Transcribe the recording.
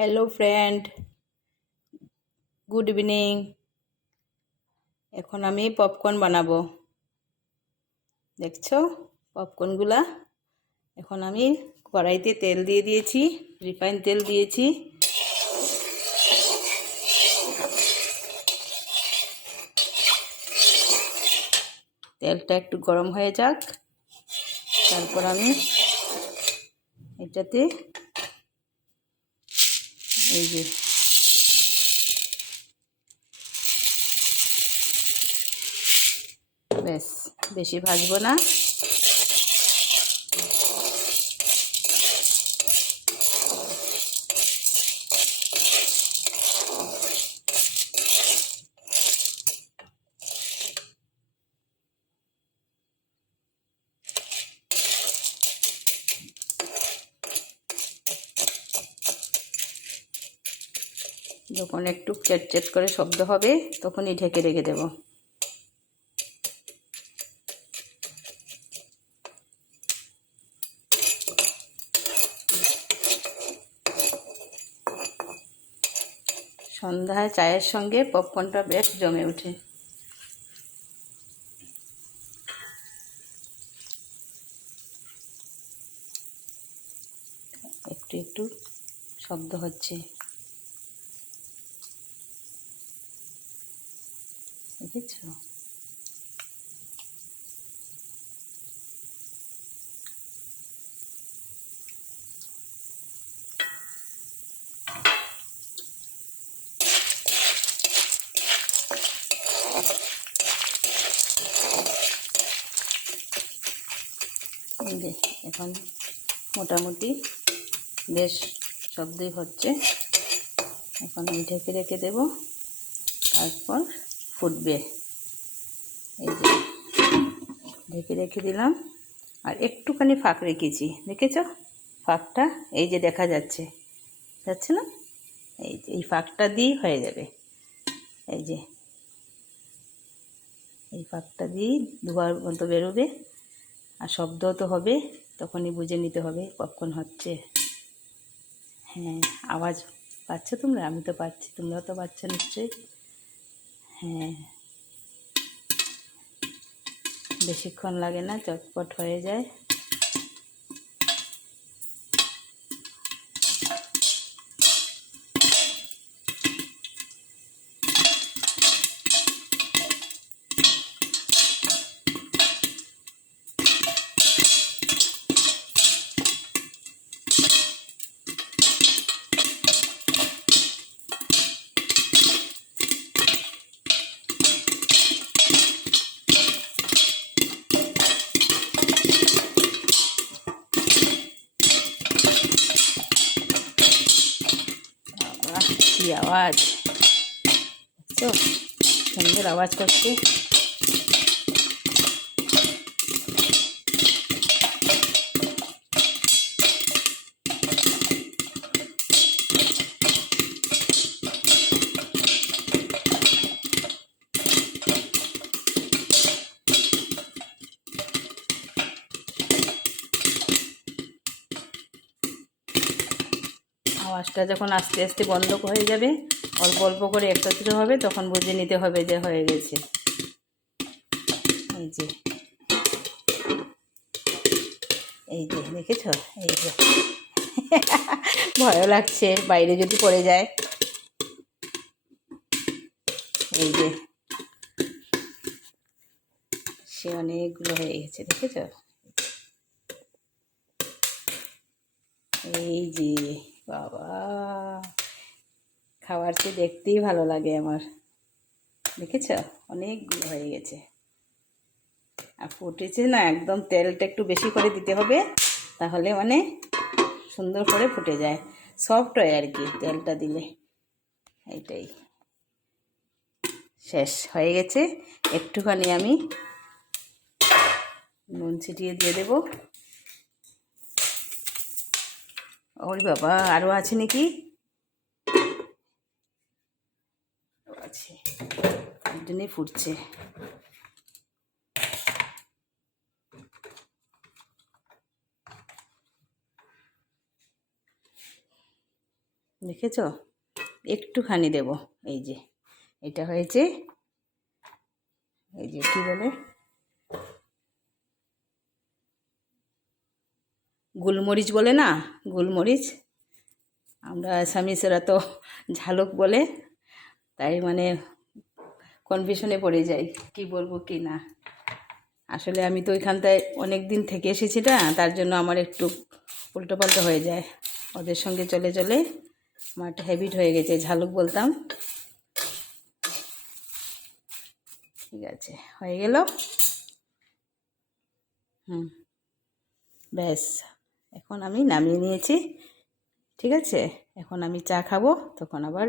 Hello friend, good evening. এখন আমি popcorn বানাবো। দেখছো পপকর্নগুলা? এখন আমি কড়াইতে তেল দিয়ে দিয়েছি, রিফাইন তেল দিয়েছি। তেলটা একটু গরম হয়ে যাক, তারপর আমি এটাতে এই যে ব্যাস, বেশি ভাজবো না। যখন একটু চেট করে শব্দ হবে তখনই ঢেকে রেখে দেব। সন্ধ্যায় চায়ের সঙ্গে পপকর্নটা বেশ জমে ওঠে। একটু একটু শব্দ হচ্ছে, বুঝেছো? এখন মোটামুটি বেশ শব্দই হচ্ছে। এখন আমি ঢেকে রেখে দেব, তারপর ফুটবে। এই যে ঢেকে রেখে দিলাম, আর একটুখানি ফাঁক রেখেছি, দেখেছো ফাঁকটা? এই যে দেখা যাচ্ছে, যাচ্ছে না? এই যে এই ফাঁকটা দিয়েই হয়ে যাবে। এই যে এই ফাঁকটা দিয়েই দুবার মতো বেরোবে, আর শব্দও তো হবে, তখনই বুঝে নিতে হবে পপকর্ন হচ্ছে। হ্যাঁ, আওয়াজ পাচ্ছ তোমরা? আমি তো পাচ্ছি, তোমরাও তো পাচ্ছ নিশ্চয়ই। হ্যাঁ, বেশিক্ষণ লাগে না, চটপট হয়ে যায়। বাহ, কি আওয়াজ! দেখছো, সুন্দর আওয়াজ করছে। আওয়াজটা যখন আস্তে আস্তে বন্ধ হয়ে যাবে, অল্প অল্প করে একত্র হবে, তখন বুঝে নিতে হবে যে হয়ে গেছে। এই যে এই যে দেখেছো? এই যে ভয়ও লাগছে বাইরে যদি পড়ে যায়। এই যে সে অনেকগুলো হয়ে গেছে, দেখেছো? এই যে বাবা, খাওয়ার চেয়ে দেখতেই ভালো লাগে আমার। দেখেছো, অনেকগুলো হয়ে গেছে। আর ফুটেছে না, একদম তেলটা একটু বেশি করে দিতে হবে, তাহলে মানে সুন্দর করে ফুটে যায়, সফট হয় আর কি তেলটা দিলে। এইটাই, শেষ হয়ে গেছে। একটুখানি আমি নুন ছিটিয়ে দিয়ে দেবো। ওরে বাবা, আরও আছে নাকি? আছে, তার জন্যই ফুটছে। দেখেছো? একটুখানি দেব। এই যে এটা হয়েছে, এই যে কী বলে, গোলমরিচ বলে না, গোলমরিচ। আমরা আসামিসেরা তো ঝালক বলে, তাই মানে কনফিউশনে পড়ে যাই কি বলবো কি না। আসলে আমি তো ওইখানটায় অনেক দিন থেকে এসেছি না, তার জন্য আমার একটু উল্টোপাল্টা হয়ে যায়। ওদের সঙ্গে চলে চলে আমার একটা হ্যাবিট হয়ে গেছে, ঝালক বলতাম। ঠিক আছে, হয়ে গেল। ব্যাস, এখন আমি নামিয়ে নিয়েছি। ঠিক আছে, এখন আমি চা খাবো, তখন আবার